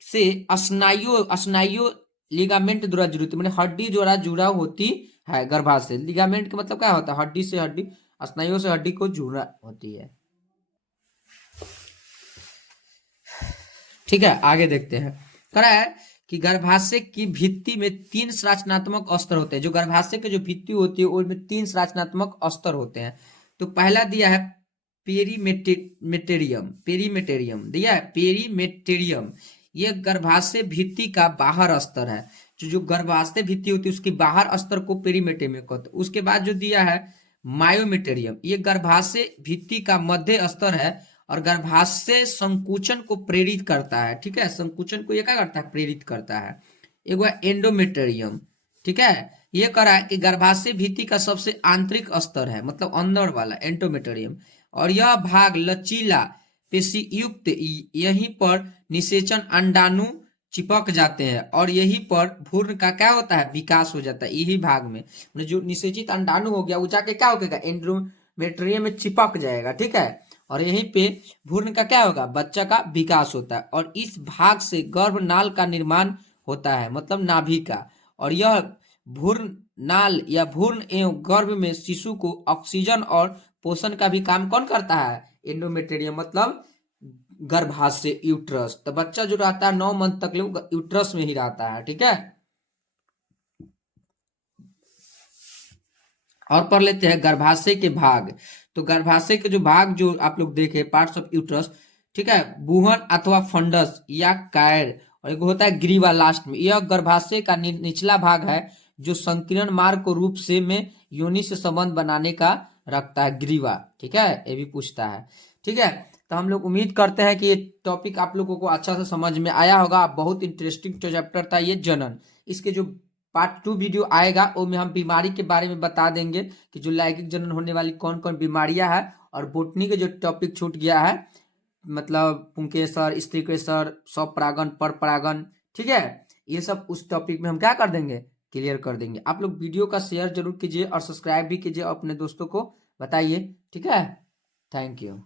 से स्नायु लिगामेंट द्वारा जुड़ी होती है, मतलब हड्डी द्वारा जुड़ा होती है। गर्भाशय लिगामेंट का मतलब क्या होता है, हड्डी से हड्डी, स्नायु से हड्डी को जुड़ा होती है, ठीक है। आगे देखते हैं, कह रहा है कि गर्भाशय की भित्ति में तीन संरचनात्मक स्तर होते हैं। जो गर्भाशय की जो भित्ति होती है उसमें तीन संरचनात्मक स्तर होते हैं। तो पहला दिया है पेरीमेटेरियम दिया है, पेरीमेटेरियम ये गर्भाशय भित्ति का बाहर स्तर है। जो गर्भाशय भित्ति होती है उसके बाहर स्तर को पेरीमेटेरियम कहते हैं। उसके बाद जो दिया है मायोमेटेरियम, ये गर्भाशय भित्ति का मध्य स्तर है और गर्भाशय संकुचन को प्रेरित करता है, ठीक है, संकुचन को ये क्या करता है, प्रेरित करता है। एक बार एंडोमेटेरियम, ठीक है, ये कह रहा है कि गर्भाशय भित्ति का सबसे आंतरिक स्तर है, मतलब अंदर वाला एंडोमेटेरियम, और यह भाग लचीला पेशी युक्त, यहीं पर निषेचन अंडाणु चिपक जाते हैं और यहीं पर भ्रूण का क्या होता है, विकास हो जाता है। यही भाग में जो निषेचित अंडाणु हो गया वो जाके क्या होगा, एंडोमेट्रियम में चिपक जाएगा, ठीक है, और यहीं पे भ्रूण का क्या होगा, बच्चा का विकास होता है। और इस भाग से गर्भनाल का निर्माण होता है, मतलब नाभि का। और यह भ्रूण नाल या भ्रूण एवं गर्भ में शिशु को ऑक्सीजन और पोषण का भी काम कौन करता है, एंडोमेट्रियम मतलब गर्भाशय, यूट्रस। तो बच्चा जो रहता है 9 मंथ तक यूट्रस में ही रहता है, ठीक है। और पढ़ लेते हैं गर्भाशय के भाग। तो गर्भाशय के जो भाग जो आप लोग देखे, पार्ट्स ऑफ यूट्रस, ठीक है, बुहन अथवा फंडस या कायर, और एक होता है ग्रीवा लास्ट में। यह गर्भाशय का निचला भाग है जो संकीर्ण मार्ग को रूप से में योनि से संबंध बनाने का रखता है, ग्रीवा। ठीक है, ये भी पूछता है। ठीक है, तो हम लोग उम्मीद करते हैं कि ये टॉपिक आप लोगों को अच्छा से समझ में आया होगा। बहुत इंटरेस्टिंग चैप्टर था ये, जनन। इसके जो पार्ट 2 वीडियो आएगा वो में हम बीमारी के बारे में बता देंगे कि जो लैंगिक जनन होने वाली कौन कौन बीमारियां हैं, और बोटनी के जो टॉपिक छूट गया है, मतलब पुंकेसर, स्त्रीकेसर, स्वपरागन, परपरागन, ठीक है, ये सब उस टॉपिक में हम क्या कर देंगे, क्लियर कर देंगे। आप लोग वीडियो का शेयर जरूर कीजिए और सब्सक्राइब भी कीजिए, अपने दोस्तों को बताइए। ठीक है, थैंक यू।